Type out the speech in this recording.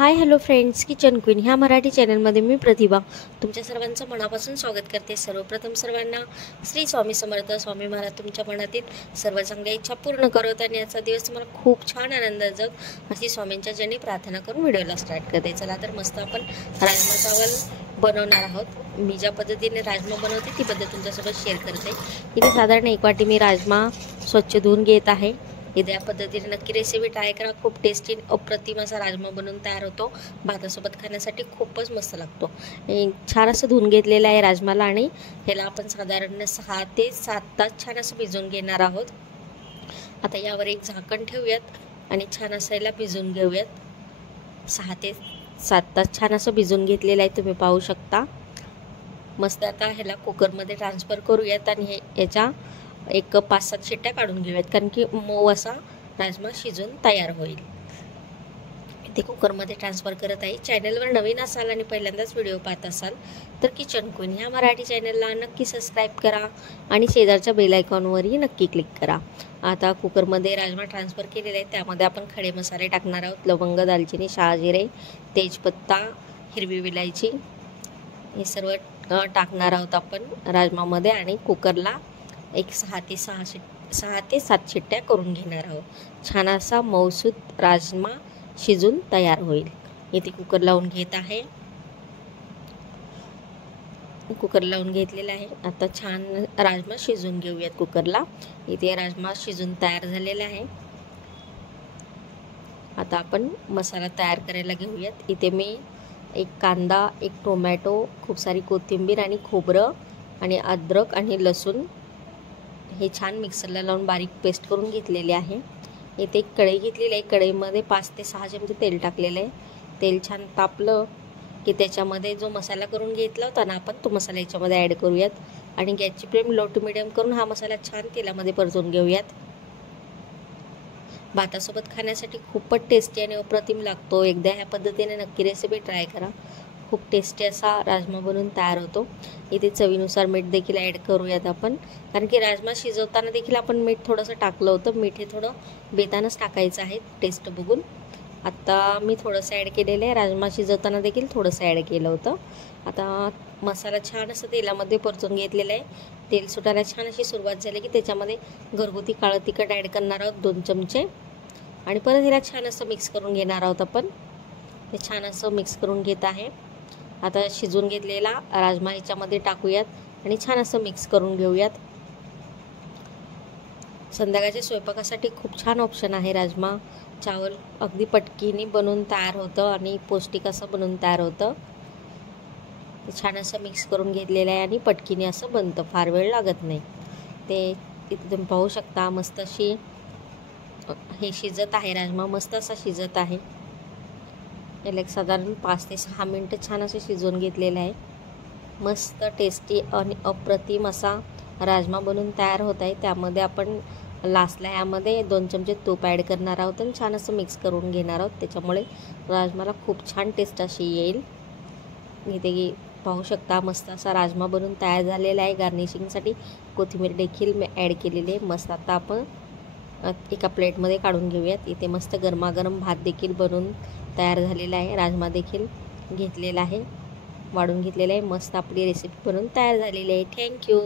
Hi hello friends, kitchen queen ह्या मराठी चॅनलमध्ये मी प्रतिभा तुमच्या सर्वांचं मनापासून स्वागत करते। सर्वप्रथम सर्वांना श्री स्वामी समर्थ। स्वामी महाराज तुमच्या मनातील सर्व चांगल्या इच्छा पूर्ण करत आणि याचा दिवस तुम्हाला खूप छान आनंदात जाऊ अशी स्वामींच्या जनी प्रार्थना करून व्हिडिओला स्टार्ट करते। चला तर मस्त आपण राजमा चावल बनवणार आहोत। मी ज्या पद्धतीने राजमा बनवते ती पद्धत तुमच्यासोबत शेअर करते। इथे साधारण 1 वाटी मी राजमा स्वच्छ धुवून घेत आहे। इथे या पद्धतीने नक्की रेसिपी ट्राय करा। खूप टेस्टी अप्रतिम असा राजमा बनवून तयार होतो। भातासोबत खाण्यासाठी खूपच मस्त लागतो। छान असं धुवून घेतलेलं आहे राजमाला आणि ह्याला आपण साधारण 6 ते 7 तास छान असं भिजवून घेणार आहोत। आता यावर एक झाकण ठेवूयात आणि छान असं याला भिजवून घेऊयात। 6 ते 7 तास छान असं भिजवून घेतलेलं आहे, तुम्ही पाहू शकता। मस्त आता ह्याला कुकरमध्ये ट्रान्सफर करूयात आणि याच्या एक 5-7 शिट्ट्या काढून घेऊयात, कारण की मऊ असा राजमा शिजून तयार होईल। ते कुकरमध्ये ट्रान्सफर करत आहे। चॅनलवर नवीन असाल आणि पहिल्यांदाच व्हिडिओ पाहत असाल तर किचन क्वीन ह्या मराठी चॅनलला नक्की सबस्क्राईब करा आणि शेजारच्या बेल आयकॉनवरही नक्की क्लिक करा। आता कुकरमध्ये राजमा ट्रान्सफर केलेले आहे, त्यामध्ये आपण खडे मसाले टाकणार आहोत। लवंग, दालचिनी, शहाजिरे, तेजपत्ता, हिरवी विलायची हे सर्व टाकणार आहोत आपण राजमामध्ये आणि कुकरला एक 6 ते 7 शिट्ट्या करून घेणार आहोत। छान असा मऊसूत राजमा शिजून तयार होईल। इथे कुकर लावून घेत आहे। कुकर लावून घेतलेला आहे। आता छान राजमा शिजून घेऊयात कुकरला। इथे राजमा शिजून तयार झालेला आहे। आता आपण मसाला तयार करायला घेऊयात। इथे मी एक कांदा, एक टोमॅटो, खूप सारी कोथिंबीर आणि खोबरं आणि अद्रक आणि लसूण हे छान मिक्सरला लावून बारीक पेस्ट करून घेतलेले आहे। इथे एक कढई घेतलेली आहे। कढईमध्ये 5 ते 6 चमचे तेल टाकलेलं आहे। तेल छान तापलं की त्याच्यामध्ये जो मसाला करून घेतला होता ना आपण, तो मसाला याच्यामध्ये ॲड करूयात आणि गॅसची फ्लेम लो टू मिडियम करून हा मसाला छान तेलामध्ये परतून घेऊयात। भातासोबत खाण्यासाठी खूपच टेस्टी आणि अप्रतिम लागतो। एकदा ह्या पद्धतीने नक्की रेसिपी ट्राय करा। खूप टेस्टी असा राजमा बनवून तयार होतो। इथे चवीनुसार मीठ देखील ॲड करूयात आपण, कारण की राजमा शिजवताना देखील आपण मीठ थोडंसं टाकलं होतं। मीठ हे थोडं बेतानच टाकायचं आहे टेस्ट बघून। आता मी थोडंसं ॲड केलेलं आहे। राजमा शिजवताना देखील थोडंसं ॲड केलं होतं। आता मसाला छान असं तेलामध्ये परतून घेतलेला आहे। तेल सुटायला छान अशी सुरुवात झाली की त्याच्यामध्ये घरगुती काळं तिखट ॲड करणार आहोत 2 चमचे आणि परत ह्याला छान असं मिक्स करून घेणार आहोत आपण। हे छान असं मिक्स करून घेत आहे। आता शिजून घेतलेला राजमा ह्याच्यामध्ये टाकूयात आणि छान असं मिक्स करून घेऊयात। संध्याकाळच्या स्वयंपाकासाठी खूप छान ऑप्शन आहे राजमा चावल। अगदी पटकीने बनवून तयार होतं आणि पौष्टिक असं बनवून तयार होतं। छान असं मिक्स करून घेतलेलं आहे आणि पटकीने असं बनतं, फार वेळ लागत नाही। ते इथे तुम्ही पाहू शकता मस्त अशी हे शिजत आहे राजमा, मस्त असा शिजत आहे। याला एक साधारण 5 ते 6 मिनटं छान असं शिजवून घेतलेलं आहे। मस्त टेस्टी आणि अप्रतिम असा राजमा बनवून तयार होत आहे। त्यामध्ये आपण लास्टला यामध्ये 2 चमचे तूप ॲड करणार आहोत आणि छान असं मिक्स करून घेणार आहोत। त्याच्यामुळे राजमाला खूप छान टेस्ट अशी येईल। इथे पाहू शकता मस्त असा राजमा बनवून तयार झालेला आहे। गार्निशिंगसाठी कोथिंबीर देखील मी ॲड केलेली आहे। मस्त आता आपण एका प्लेटमध्ये काढून घेऊयात। इथे मस्त गरमागरम भात देखील बनवून तयार झालेला आहे। राजमा देखील घेतलेला आहे, वाढून घेतलेला आहे। मस्त आपली रेसिपी बनवून तयार झालेली आहे। थँक्यू।